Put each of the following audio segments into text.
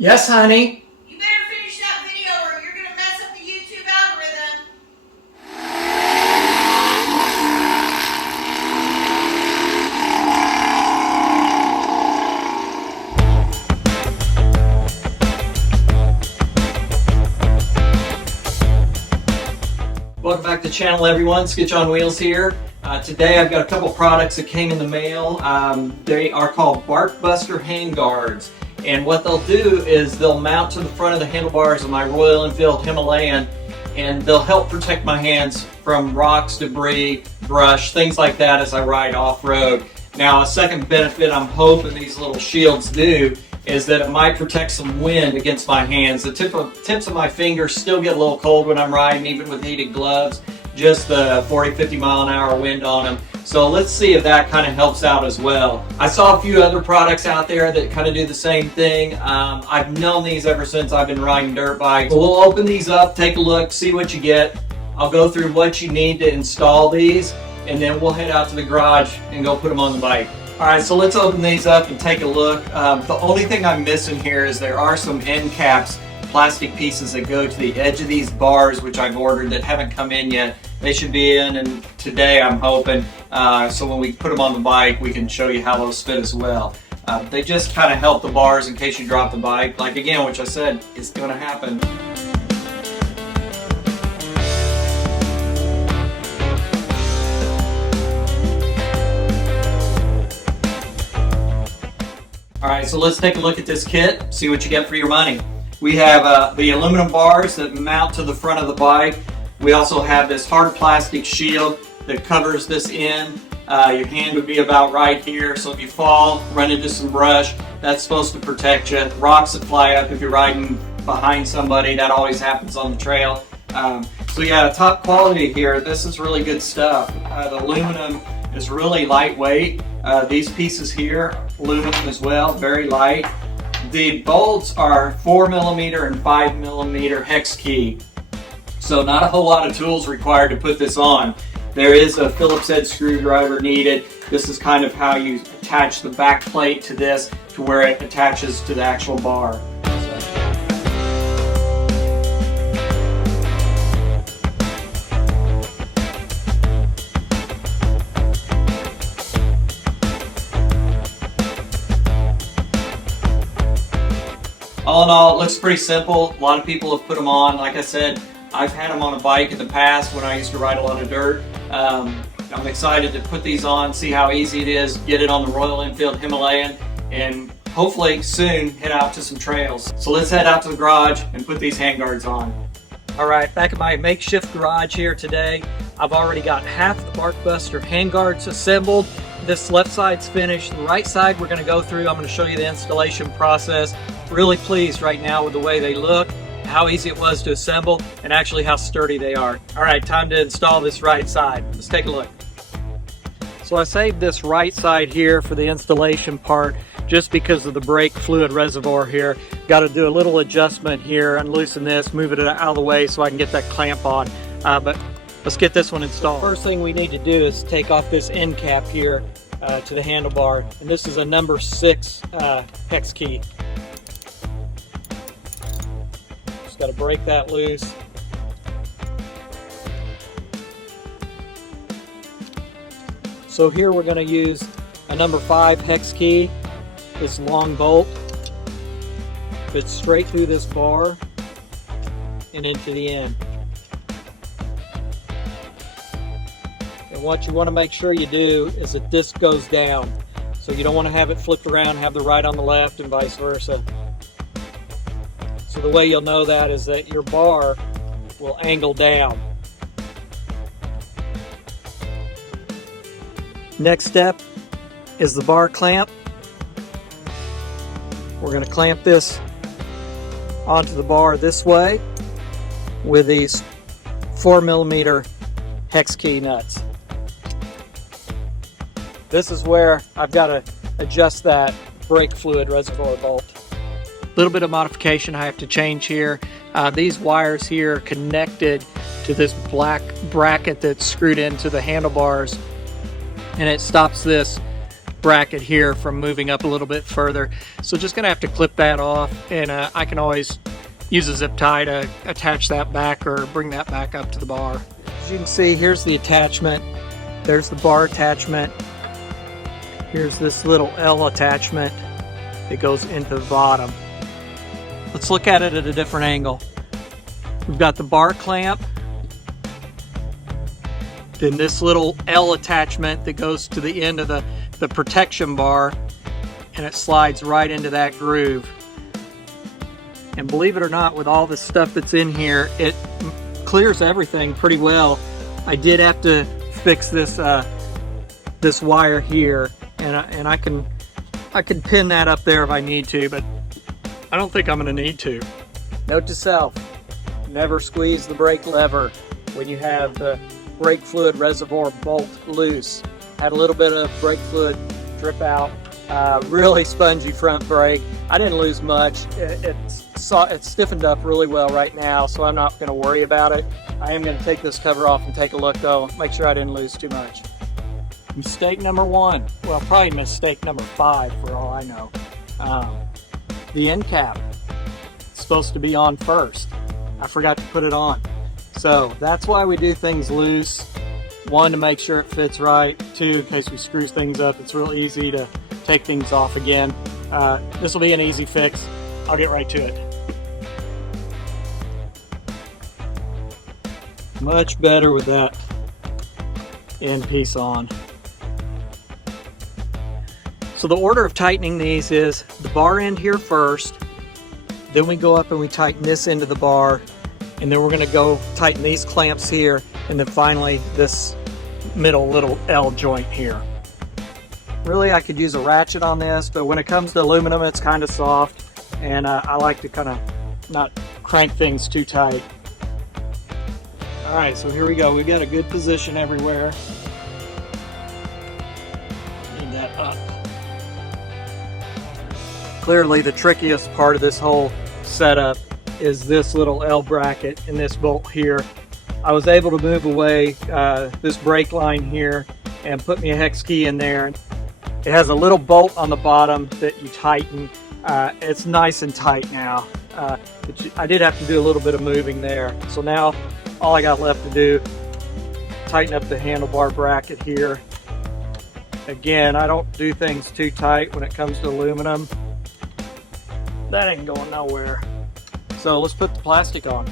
Yes, honey? You better finish that video or you're going to mess up the YouTube algorithm. Welcome back to the channel, everyone. Skitch on Wheels here. Today I've got a couple products that came in the mail. They are called Barkbuster handguards. And what they'll do is they'll mount to the front of the handlebars of my Royal Enfield Himalayan, and they'll help protect my hands from rocks, debris, brush, things like that as I ride off-road. Now, a second benefit I'm hoping these little shields do is that it might protect some wind against my hands. The tips of my fingers still get a little cold when I'm riding, even with heated gloves, just the 40-50 mile an hour wind on them. So let's see if that kind of helps out as well. I saw a few other products out there that kind of do the same thing. I've known these ever since I've been riding dirt bikes. We'll open these up, take a look, see what you get. I'll go through what you need to install these, and then we'll head out to the garage and go put them on the bike. All right, so let's open these up and take a look. The only thing I'm missing here is there are some end caps, plastic pieces that go to the edge of these bars, which I've ordered that haven't come in yet. They should be in, and today I'm hoping, so when we put them on the bike, we can show you how those fit as well. They just kind of help the bars in case you drop the bike, like again, which I said is going to happen. All right, so let's take a look at this kit, see what you get for your money. We have the aluminum bars that mount to the front of the bike. We also have this hard plastic shield that covers this end. Your hand would be about right here, so if you fall, run into some brush, that's supposed to protect you. Rocks that fly up if you're riding behind somebody, that always happens on the trail. So yeah, top quality here. This is really good stuff. The aluminum is really lightweight. These pieces here, aluminum as well, very light. The bolts are 4mm and 5mm hex key. So not a whole lot of tools required to put this on. There is a Phillips head screwdriver needed. This is kind of how you attach the back plate to this to where it attaches to the actual bar. All in all, it looks pretty simple. A lot of people have put them on. Like I said, I've had them on a bike in the past when I used to ride a lot of dirt. I'm excited to put these on, see how easy it is, get it on the Royal Enfield Himalayan, and hopefully soon head out to some trails. So let's head out to the garage and put these handguards on. All right, back at my makeshift garage here today. I've already got half the Barkbuster handguards assembled. This left side's finished. The right side we're going to go through. I'm going to show you the installation process. Really pleased right now with the way they look, how easy it was to assemble, and actually how sturdy they are. All right, time to install this right side. Let's take a look. So I saved this right side here for the installation part just because of the brake fluid reservoir here. Got to do a little adjustment here, unloosen this, move it out of the way so I can get that clamp on. But let's get this one installed. First thing we need to do is take off this end cap here to the handlebar, and this is a number 6 hex key. Got to break that loose. So here we're going to use a number 5 hex key. This long bolt fits straight through this bar and into the end. And what you want to make sure you do is that this goes down. So you don't want to have it flipped around, have the right on the left and vice versa. So the way you'll know that is that your bar will angle down. Next step is the bar clamp. We're going to clamp this onto the bar this way with these 4mm hex key nuts. This is where I've got to adjust that brake fluid reservoir bolt. A little bit of modification I have to change here. These wires here are connected to this black bracket that's screwed into the handlebars, and it stops this bracket here from moving up a little bit further. So just gonna have to clip that off, and I can always use a zip tie to attach that back or bring that back up to the bar. As you can see, here's the attachment. There's the bar attachment. Here's this little L attachment that goes into the bottom. Let's look at it at a different angle. We've got the bar clamp, then this little L attachment that goes to the end of the protection bar, and it slides right into that groove. And believe it or not, with all the stuff that's in here, it clears everything pretty well. I did have to fix this this wire here, and I can pin that up there if I need to, but I don't think I'm going to need to. Note to self, never squeeze the brake lever when you have the brake fluid reservoir bolt loose. Had a little bit of brake fluid drip out. Really spongy front brake. I didn't lose much. It's stiffened up really well right now, so I'm not going to worry about it. I am going to take this cover off and take a look though, make sure I didn't lose too much. Mistake number 1, well, probably mistake number 5 for all I know. The end cap is supposed to be on first. I forgot to put it on. So that's why we do things loose. 1, to make sure it fits right. 2, in case we screw things up, it's real easy to take things off again. This will be an easy fix. I'll get right to it. Much better with that end piece on. So the order of tightening these is the bar end here first, then we go up and we tighten this end of the bar, and then we're going to go tighten these clamps here, and then finally this middle little L joint here. Really, I could use a ratchet on this, but when it comes to aluminum, it's kind of soft, and I like to kind of not crank things too tight. All right, so here we go. We've got a good position everywhere. Need that up. Clearly, the trickiest part of this whole setup is this little L bracket and this bolt here. I was able to move away this brake line here and put me a hex key in there. It has a little bolt on the bottom that you tighten. It's nice and tight now. I did have to do a little bit of moving there. So now all I got left to do, tighten up the handlebar bracket here. Again, I don't do things too tight when it comes to aluminum. That ain't going nowhere. So let's put the plastic on.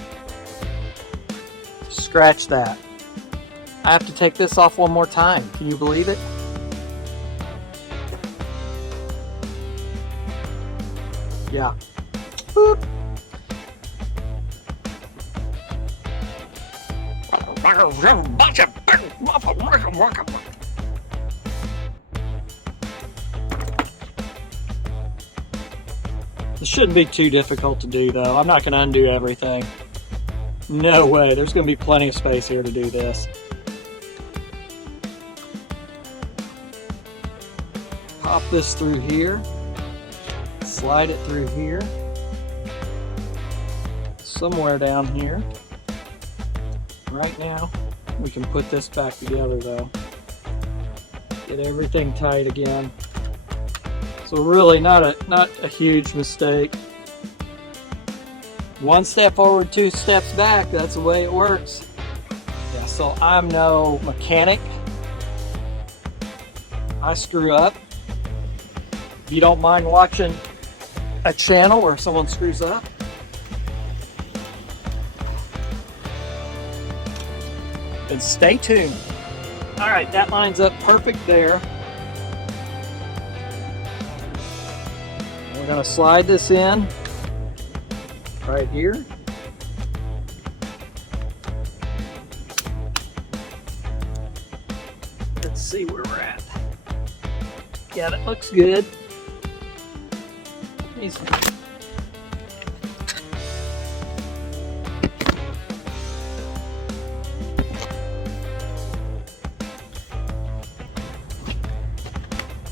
Scratch that. I have to take this off one more time. Can you believe it? Yeah. Boop. This shouldn't be too difficult to do though. I'm not going to undo everything. No way. There's going to be plenty of space here to do this. Pop this through here. Slide it through here. Somewhere down here. Right now, we can put this back together though. Get everything tight again. So really not a huge mistake. One step forward, 2 steps back, that's the way it works. Yeah, so I'm no mechanic. I screw up. If you don't mind watching a channel where someone screws up, then stay tuned. All right, that lines up perfect there. We're gonna slide this in right here. Let's see where we're at. Yeah, that looks good.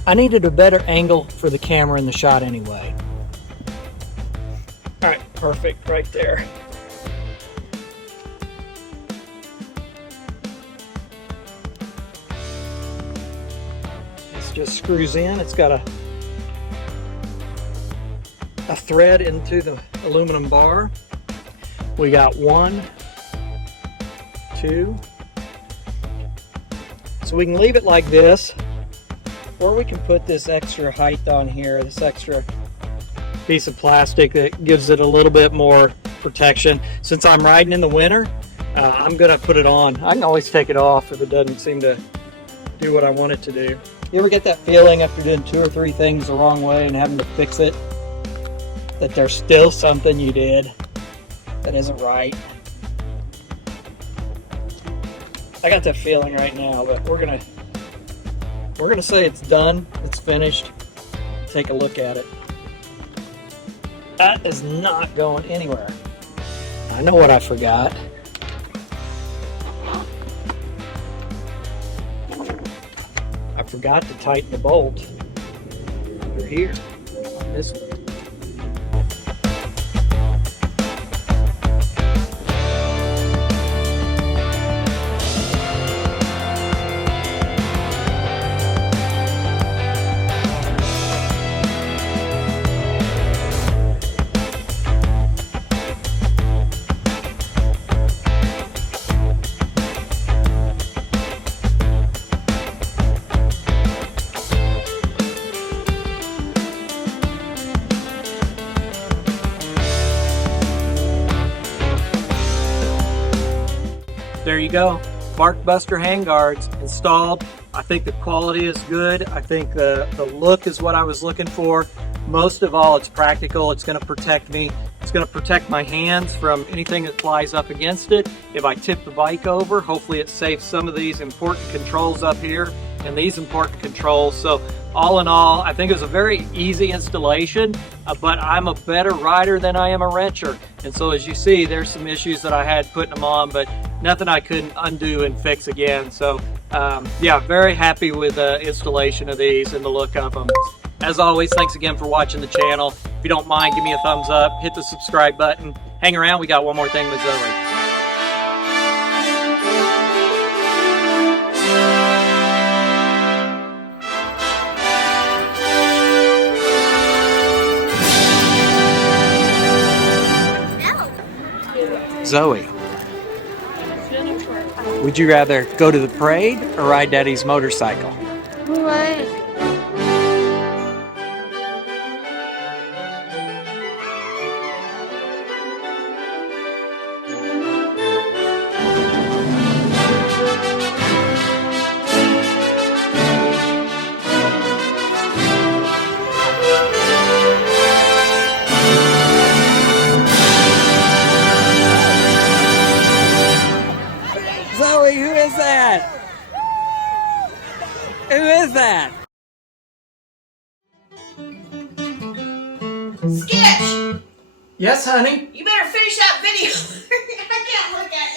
I needed a better angle for the camera in the shot anyway. All right, perfect right there. This just screws in. It's got a thread into the aluminum bar. We got 1, 2. So we can leave it like this, or we can put this extra height on here, this extra piece of plastic that gives it a little bit more protection. Since I'm riding in the winter, I'm gonna put it on. I can always take it off if it doesn't seem to do what I want it to do. You ever get that feeling after doing 2 or 3 things the wrong way and having to fix it, that there's still something you did that isn't right? I got that feeling right now, but we're gonna say it's done, it's finished. Take a look at it. That is not going anywhere. I know what I forgot. I forgot to tighten the bolt under here on this one. There you go, Barkbuster handguards installed. I think the quality is good. I think the look is what I was looking for. Most of all, it's practical. It's going to protect me. It's going to protect my hands from anything that flies up against it. If I tip the bike over, hopefully it saves some of these important controls up here and these important controls. So all in all, I think it was a very easy installation, but I'm a better rider than I am a wrencher. And so as you see, there's some issues that I had putting them on, but nothing I couldn't undo and fix again. So yeah, very happy with the installation of these and the look of them. As always, thanks again for watching the channel. If you don't mind, give me a thumbs up, hit the subscribe button. Hang around, we got one more thing with Zoe. Zoe, would you rather go to the parade or ride Daddy's motorcycle? What? Zoe, who is that? Who is that? Skitch! Yes, honey? You better finish that video. I can't look at